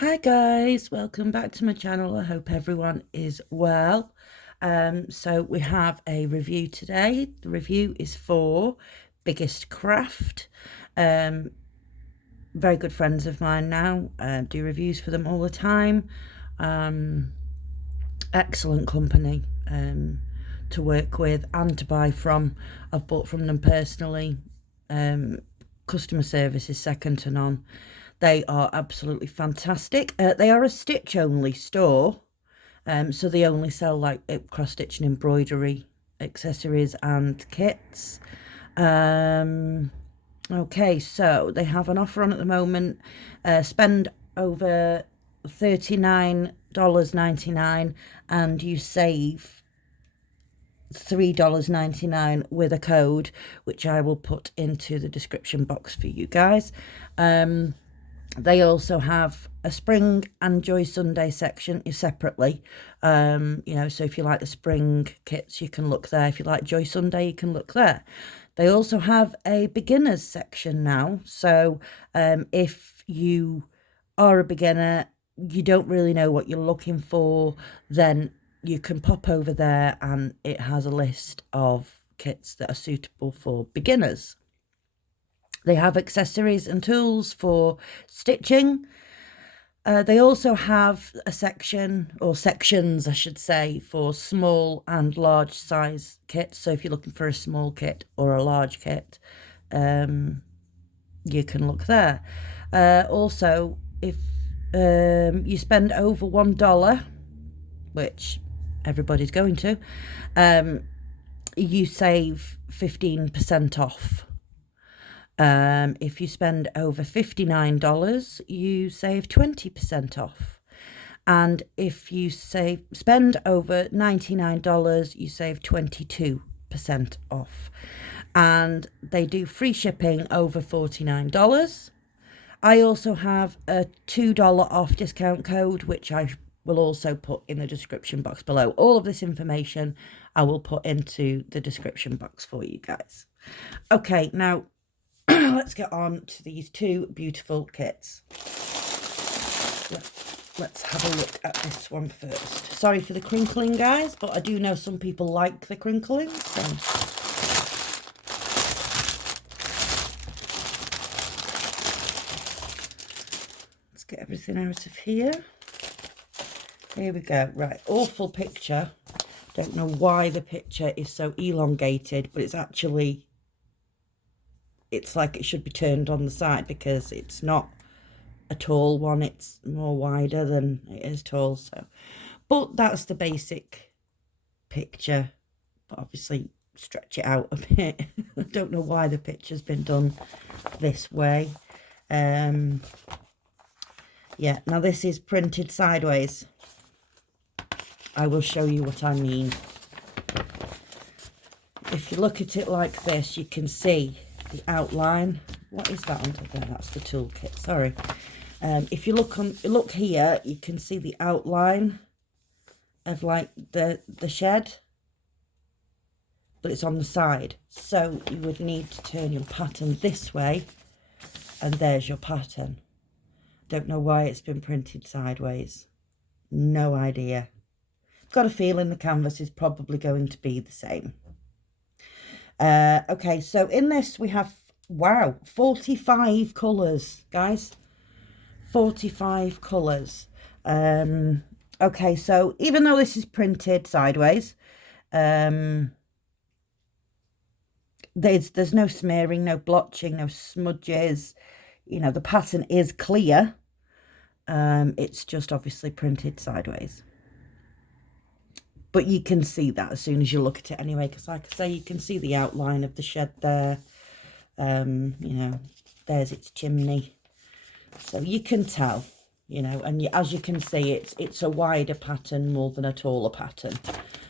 Hi guys, welcome back to my channel. I hope everyone is well. So we have a review today. The review is for Biggestcraft. Very good friends of mine now. Do reviews for them all the time. Excellent company to work with and to buy from. I've bought from them personally. Customer service is second to none. They are absolutely fantastic. They are a stitch only store, so they only sell like cross stitch and embroidery accessories and kits. Okay, so they have an offer on at the moment. Spend over $39.99 and you save $3.99 with a code, which I will put into the description box for you guys. They also have a spring and joy Sunday section separately. So if you like the spring kits, you can look there. If you like joy Sunday, you can look there. They also have a beginners section now. So if you are a beginner, you don't really know what you're looking for, then you can pop over there and it has a list of kits that are suitable for beginners. They have accessories and tools for stitching. They also have a section, or sections I should say, for small and large size kits. So if you're looking for a small kit or a large kit, you can look there. Also, if you spend over $1, which everybody's going to, you save 15% off. If you spend over $59, you save 20% off. And if you spend over $99, you save 22% off. And they do free shipping over $49. I also have a $2 off discount code, which I will also put in the description box below. All of this information I will put into the description box for you guys. Okay, now let's get on to these two beautiful kits. Let's have a look at this one first. Sorry for the crinkling, guys, but I do know some people like the crinkling, so let's get everything out of here. Here we go. Right, awful picture. Don't know why the picture is so elongated, but it's actually, it's like it should be turned on the side because it's not a tall one. It's more wider than it is tall. So, but that's the basic picture. But obviously stretch it out a bit. I don't know why the picture's been done this way. Yeah, now this is printed sideways. I will show you what I mean. If you look at it like this, you can see the outline. What is that under there? That's the toolkit, sorry. If you look here, you can see the outline of like the shed, but it's on the side. So you would need to turn your pattern this way, and there's your pattern. Don't know why it's been printed sideways. No idea. Got a feeling the canvas is probably going to be the same. Okay, so in this we have, wow, 45 colours, guys. 45 colours. Okay, so even though this is printed sideways, there's no smearing, no blotching, no smudges. You know, the pattern is clear. It's just obviously printed sideways. But you can see that as soon as you look at it anyway, because like I say, you can see the outline of the shed there. You know, there's its chimney. So you can tell, you know, and as you can see, it's a wider pattern more than a taller pattern.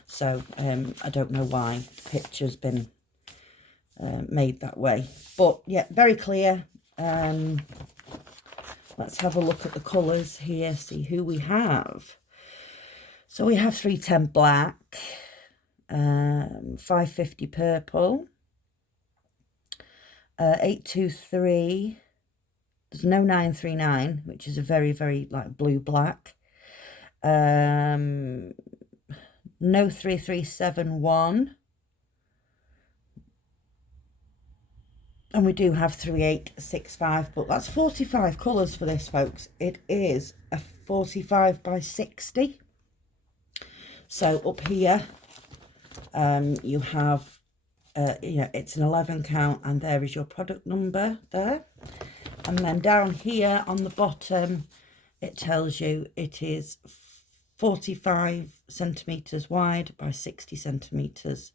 So I don't know why the picture's been made that way. But yeah, very clear. Let's have a look at the colours here, see who we have. So we have 310 black, 550 purple, 823 There's no 939, which is a very, very like blue-black. No 3371. And we do have 3865, but that's 45 colours for this, folks. It is a 45 by 60. So up here, you have, it's an 11 count, and there is your product number there. And then down here on the bottom, it tells you it is 45 centimetres wide by 60 centimetres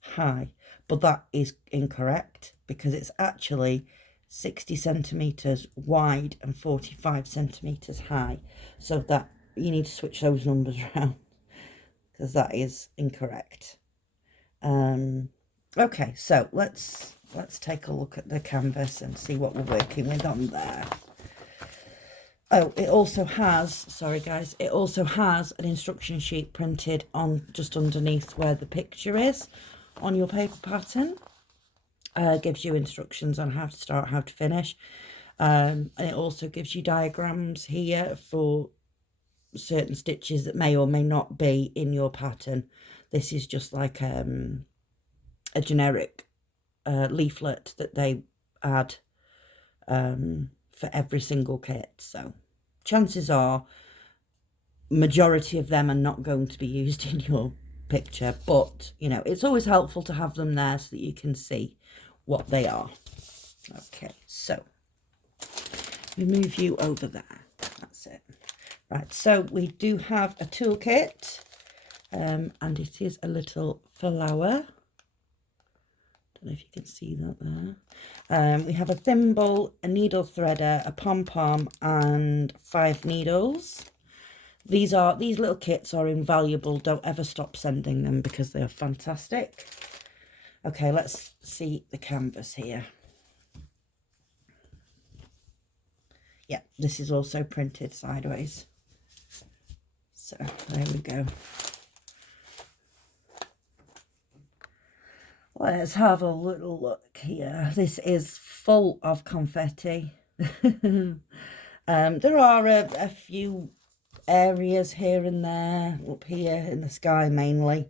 high. But that is incorrect, because it's actually 60 centimetres wide and 45 centimetres high. So that you need to switch those numbers around, because that is incorrect. Okay, so let's take a look at the canvas and see what we're working with on there. Oh, it also has, sorry guys, it also has an instruction sheet printed on just underneath where the picture is on your paper pattern. Gives you instructions on how to start, how to finish. And it also gives you diagrams here for certain stitches that may or may not be in your pattern. This is just like a generic leaflet that they add for every single kit. So chances are majority of them are not going to be used in your picture, but you know, it's always helpful to have them there so that you can see what they are. Okay, so we move you over there. That's it. Right, so we do have a toolkit, and it is a little flower. Don't know if you can see that there. We have a thimble, a needle threader, a pom-pom, and 5 needles. These little kits are invaluable. Don't ever stop sending them because they are fantastic. Okay, let's see the canvas here. Yeah, this is also printed sideways. So there we go. Let's have a little look here. This is full of confetti. There are a few areas here and there, up here in the sky mainly.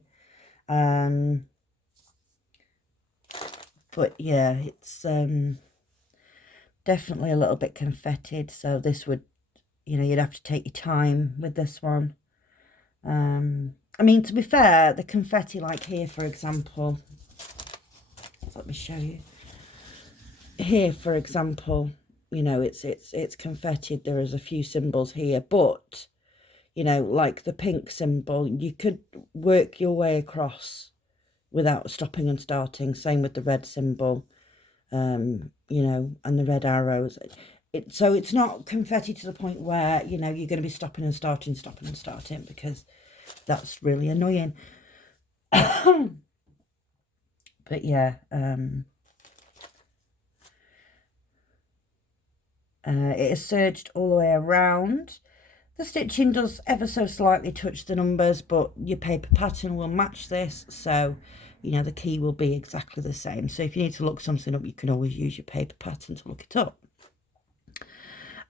But yeah, it's definitely a little bit confettied. So this would, you know, you'd have to take your time with this one. I mean, to be fair, the confetti, like here, for example, let me show you. Here, for example, you know, it's confettied. There is a few symbols here, but you know, like the pink symbol, you could work your way across without stopping and starting. Same with the red symbol, you know, and the red arrows. So it's not confetti to the point where, you know, you're going to be stopping and starting, because that's really annoying. But yeah, it is serged all the way around. The stitching does ever so slightly touch the numbers, but your paper pattern will match this, so you know the key will be exactly the same. So if you need to look something up, you can always use your paper pattern to look it up.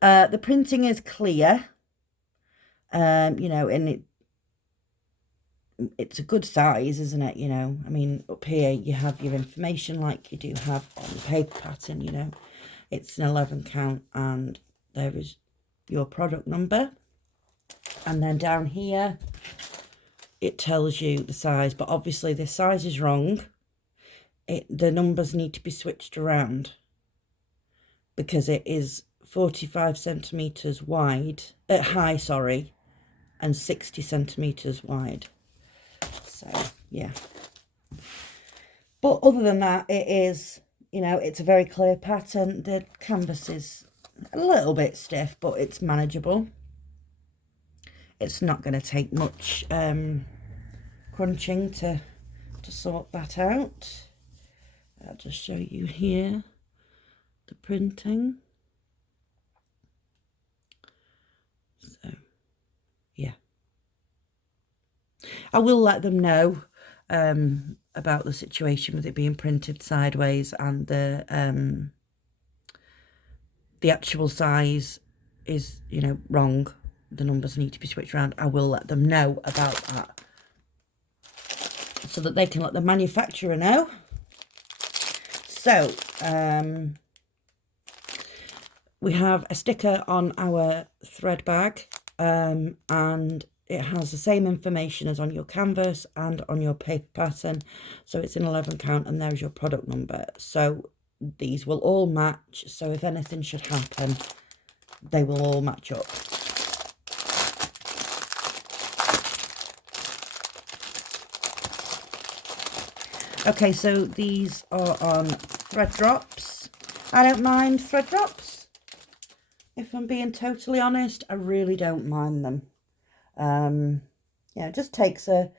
The printing is clear, you know, and it's a good size, isn't it? You know, I mean, up here you have your information like you do have on the paper pattern. You know, it's an 11 count, and there is your product number. And then down here, it tells you the size, but obviously this size is wrong. The numbers need to be switched around because it is 45 centimetres wide, high, sorry, and 60 centimetres wide. So, yeah. But other than that, it is, you know, it's a very clear pattern. The canvas is a little bit stiff, but it's manageable. It's not going to take much crunching to sort that out. I'll just show you here the printing. So, yeah. I will let them know about the situation with it being printed sideways and the the actual size is, you know, wrong, the numbers need to be switched around, I will let them know about that, so that they can let the manufacturer know. So we have a sticker on our thread bag, and it has the same information as on your canvas and on your paper pattern. So it's an 11 count, and there's your product number. So these will all match. So if anything should happen, they will all match up. Okay, so these are on thread drops. I don't mind thread drops. If I'm being totally honest, I really don't mind them. Yeah, it just takes a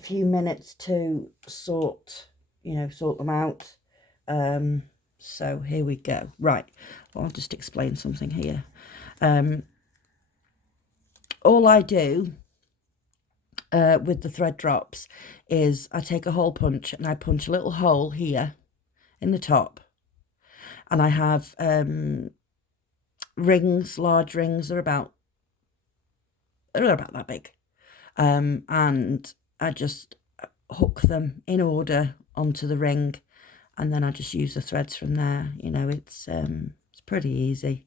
few minutes to sort them out. So here we go. Right, well, I'll just explain something here. All I do with the thread drops is I take a hole punch and I punch a little hole here in the top, and I have rings, large rings. They're about that big, and I just hook them in order onto the ring, and then I just use the threads from there. You know, it's pretty easy.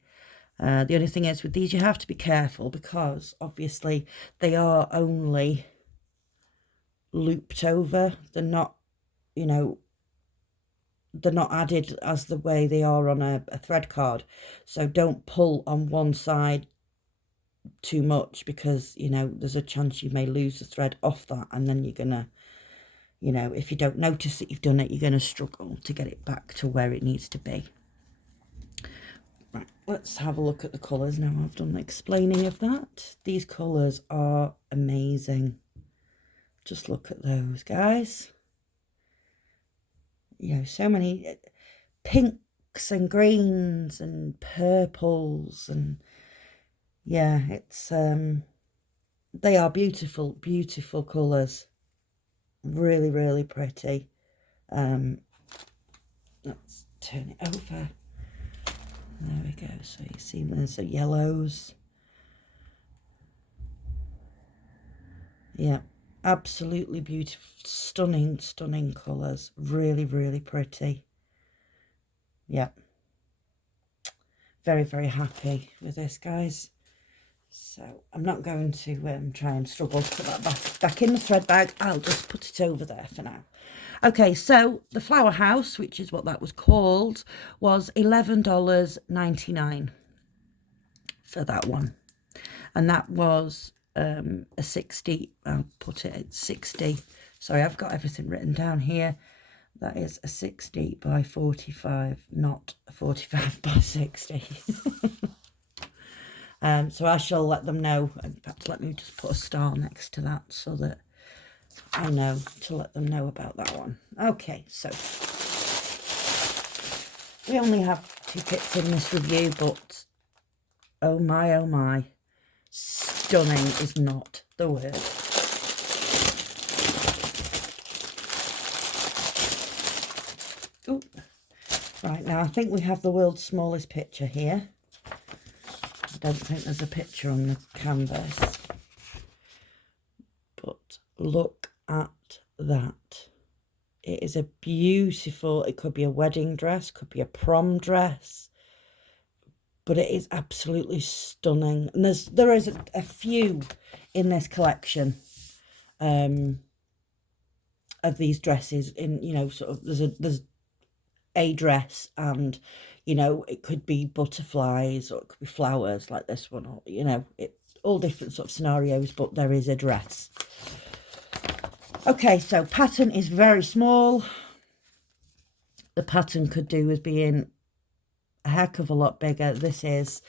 The only thing is with these, you have to be careful, because obviously they are only looped over. They're not, you know, they're not added as the way they are on a thread card. So don't pull on one side too much, because, you know, there's a chance you may lose the thread off that, and then you're gonna, you know, if you don't notice that you've done it, you're gonna struggle to get it back to where it needs to be. Right, let's have a look at the colours now I've done the explaining of that. These colours are amazing. Just look at those, guys. You know, so many pinks and greens and purples, and yeah, it's they are beautiful, beautiful colours. Really, really pretty. Let's turn it over. There we go. So you see there's the yellows. Yeah, absolutely beautiful, stunning, stunning colours. Really, really pretty. Yeah, very, very happy with this, guys. So I'm not going to try and struggle to put that back in the thread bag. I'll just put it over there for now. Okay, so the flower house, which is what that was called, was $11.99 for that one. And that was a 60, I'll put it at 60. Sorry, I've got everything written down here. That is a 60 by 45, not a 45 by 60. So I shall let them know. In fact, let me just put a star next to that so that I know to let them know about that one. Okay, so we only have 2 kits in this review, but oh my, stunning is not the word. Ooh. Right, now I think we have the world's smallest picture here. I don't think there's a picture on the canvas, but look at that. It is a beautiful, it could be a wedding dress, could be a prom dress, but it is absolutely stunning. And there is a few in this collection of these dresses. In, you know, sort of there's a dress, and, you know, it could be butterflies or it could be flowers like this one, or, you know, it all different sort of scenarios, but there is a dress. Okay, so pattern is very small. The pattern could do with being a heck of a lot bigger. This is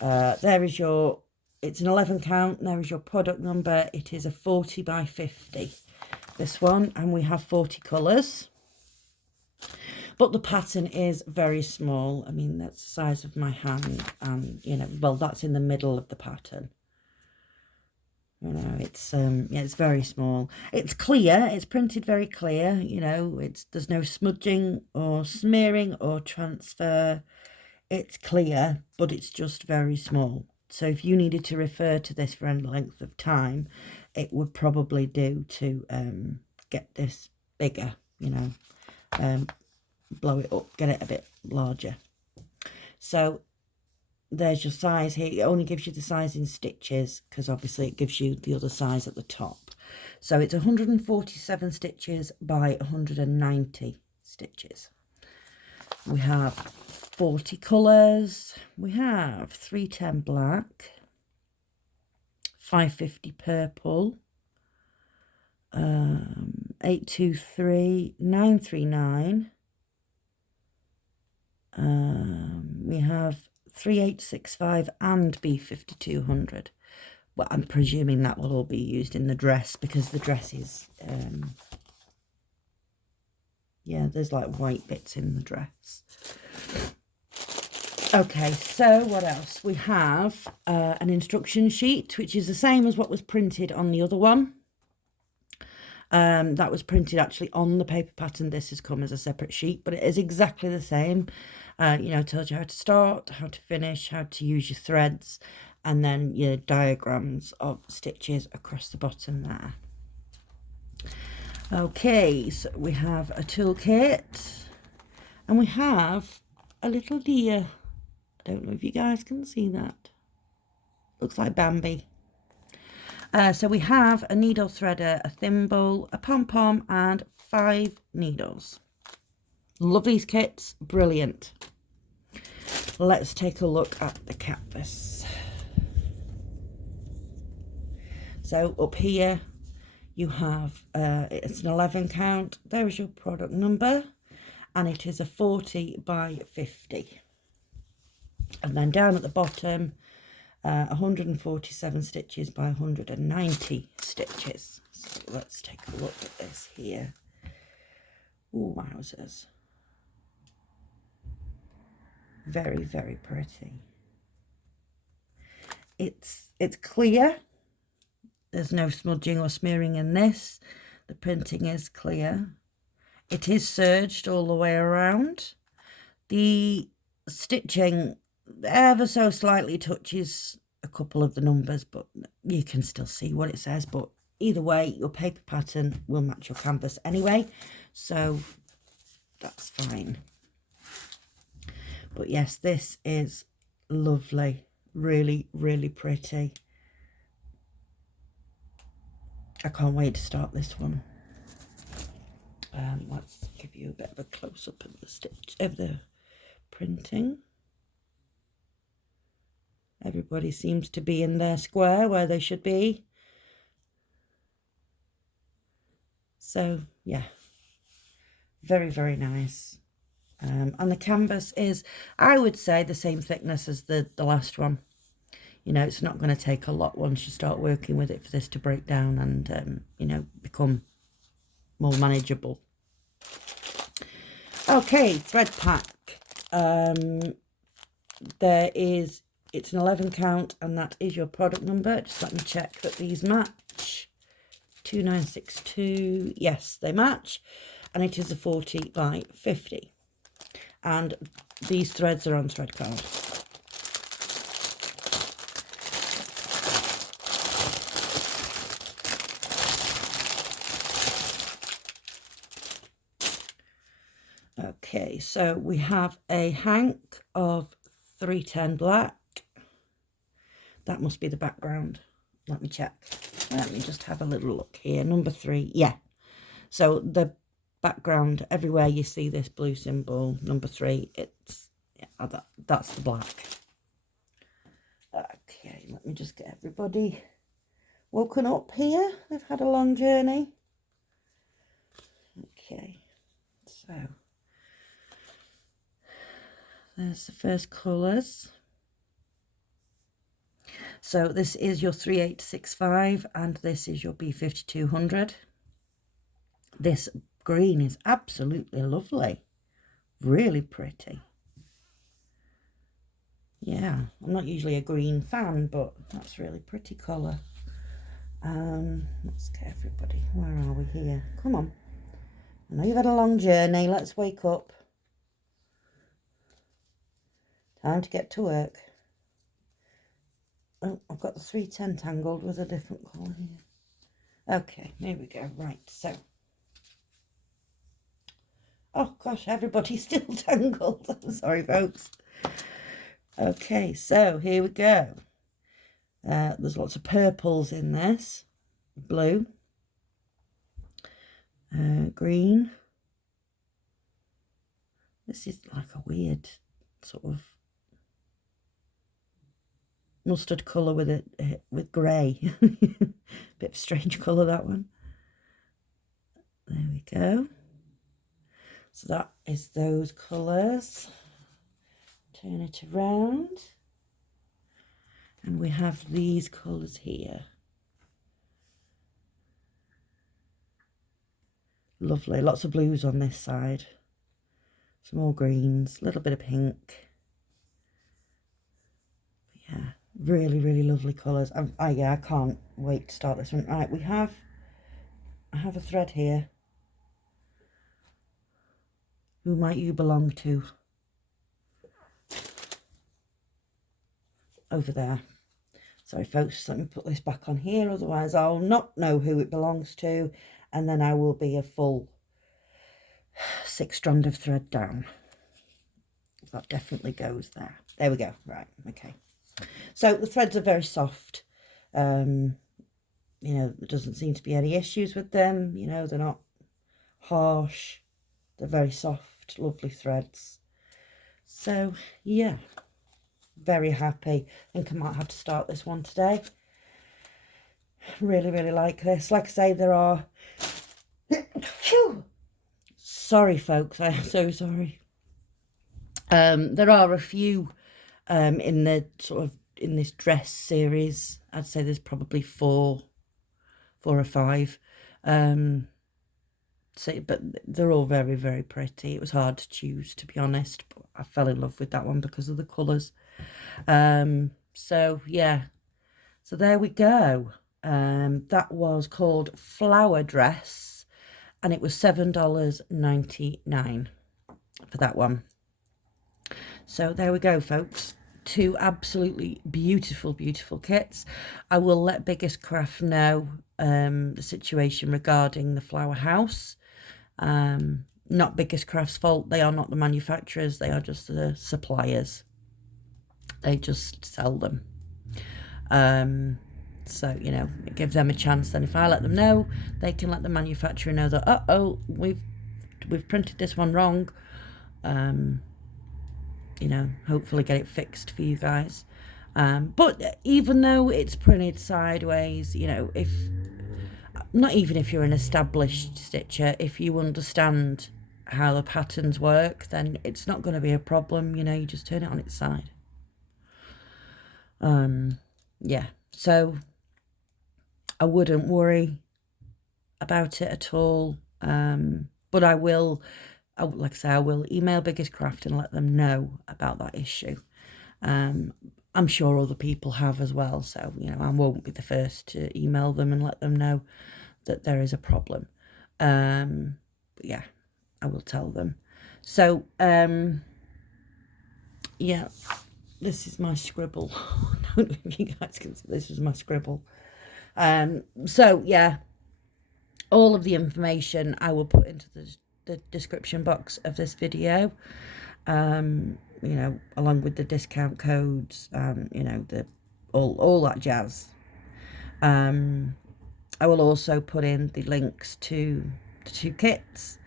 there is your, it's an 11 count. There is your product number. It is a 40 by 50, this one, and we have 40 colours. But the pattern is very small. I mean, that's the size of my hand, and, you know, well, that's in the middle of the pattern. You know, it's yeah, it's very small. It's clear. It's printed very clear. You know, there's no smudging or smearing or transfer. it's clear, but it's just very small. So if you needed to refer to this for any length of time, it would probably do to get this bigger, you know, blow it up, get it a bit larger. So there's your size here. It only gives you the size in stitches because obviously it gives you the other size at the top. So it's 147 stitches by 190 stitches. We have 40 colours. We have 310 black, 550 purple, 823, 939. We have 3865 and B5200. Well, I'm presuming that will all be used in the dress because the dress is, yeah, there's like white bits in the dress. Okay, so what else? We have an instruction sheet, which is the same as what was printed on the other one. That was printed actually on the paper pattern. This has come as a separate sheet, but it is exactly the same. You know, it tells you how to start, how to finish, how to use your threads, and then your diagrams of stitches across the bottom there. Okay, so we have a toolkit, and we have a little deer. I don't know if you guys can see that. Looks like Bambi. So we have a needle threader, a thimble, a pom-pom, and 5 needles. Love these kits, brilliant. Let's take a look at the canvas. So up here you have, it's an 11 count. There is your product number, and it is a 40 by 50. And then down at the bottom, 147 stitches by 190 stitches. So let's take a look at this here. Oh, wowzers. Very, very pretty. It's clear. There's no smudging or smearing in this. The printing is clear. It is serged all the way around. The stitching ever so slightly touches a couple of the numbers, but you can still see what it says. But either way, your paper pattern will match your canvas anyway, so that's fine. But yes, this is lovely. Really, really pretty. I can't wait to start this one. Let's give you a bit of a close-up of the stitch, of the printing. Everybody seems to be in their square where they should be. So, yeah, very, very nice. And the canvas is, I would say, the same thickness as the last one. You know, it's not going to take a lot once you start working with it for this to break down and, you know, become more manageable. Okay, thread pack. It's an 11 count, and that is your product number. Just let me check that these match. 2962, yes, they match. And it is a 40 by 50. And these threads are on thread card. Okay, so we have a hank of 310 black. That must be the background. Let me check. Let me just have a little look here. Number 3, yeah. So the background, everywhere you see this blue symbol, number 3, it's, yeah, that's the black. Okay, let me just get everybody woken up here. They've had a long journey. Okay, so there's the first colours. So this is your 3865 and this is your B5200. This green is absolutely lovely. Really pretty. Yeah, I'm not usually a green fan, but that's really pretty colour. Let's get everybody. Where are we here? Come on. I know you've had a long journey. Let's wake up. Time to get to work. Oh, I've got the 310 tangled with a different colour here. Okay, here we go. Right, so. Oh gosh, everybody's still tangled. I'm sorry, folks. Okay, so here we go. There's lots of purples in this. Blue. Green. This is like a weird sort of mustard colour with grey. Bit of strange colour, that one. There we go. So that is those colours. Turn it around. And we have these colours here. Lovely. Lots of blues on this side. Some more greens. A little bit of pink. Yeah. Really, really lovely colours. I can't wait to start this one. Right, I have a thread here. Who might you belong to? Over there. Sorry folks, let me put this back on here, otherwise I'll not know who it belongs to, and then I will be a full 6 strand of thread down. That definitely goes there. There we go. Right, okay. So the threads are very soft. You know, there doesn't seem to be any issues with them. You know, they're not harsh. They're very soft, lovely threads. So, yeah. Very happy. I think I might have to start this one today. Really, really like this. Like I say, there are... Sorry, folks. I am so sorry. There are a few in the sort of in this dress series. I'd say there's probably four or 5. So, but they're all very, very pretty. It was hard to choose, to be honest, but I fell in love with that one because of the colours. So yeah, so there we go. That was called Flower Dress, and it was $7.99 for that one. So there we go, folks. 2 absolutely beautiful, beautiful kits. I will let Biggestcraft know the situation regarding the flower house. Not Biggestcraft's fault. They are not the manufacturers. They are just the suppliers. They just sell them. So, you know, give them a chance. Then if I let them know, they can let the manufacturer know that, uh-oh, we've printed this one wrong. You know, hopefully get it fixed for you guys. But even though it's printed sideways, you know, not even if you're an established stitcher, if you understand how the patterns work, then it's not going to be a problem. You know, you just turn it on its side. Yeah, so I wouldn't worry about it at all. But I will, like I say, I will email Biggestcraft and let them know about that issue. I'm sure other people have as well, so, you know, I won't be the first to email them and let them know that there is a problem. But yeah, I will tell them. So, yeah, this is my scribble. I don't know if you guys can see, this is my scribble. So, yeah, all of the information I will put into the description box of this video. You know, along with the discount codes, you know, all that jazz. I will also put in the links to the 2 kits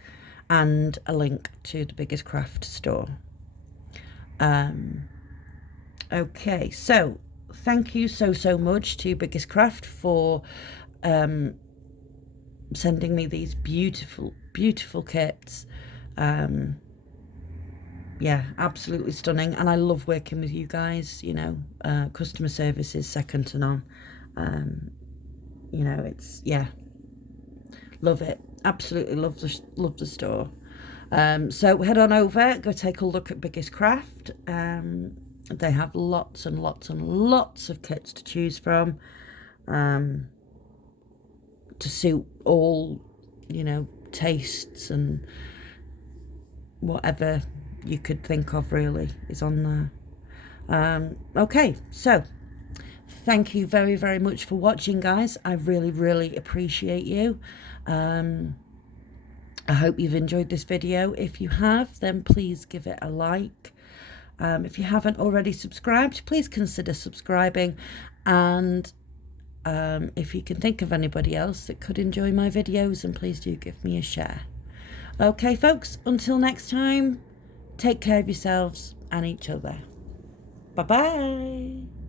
and a link to the Biggestcraft store. Okay, so thank you so much to Biggestcraft for sending me these beautiful kits. Yeah, absolutely stunning, and I love working with you guys. You know, customer service is second to none. You know, it's, yeah, love it, absolutely love the store. So head on over, go take a look at Biggestcraft. They have lots and lots and lots of kits to choose from, to suit all, you know, tastes and whatever you could think of, really, is on there. Okay, so thank you very, very much for watching, guys. I really, really appreciate you. I hope you've enjoyed this video. If you have, then please give it a like. If you haven't already subscribed, please consider subscribing. And if you can think of anybody else that could enjoy my videos, then please do give me a share. Okay, folks, until next time, take care of yourselves and each other. Bye-bye.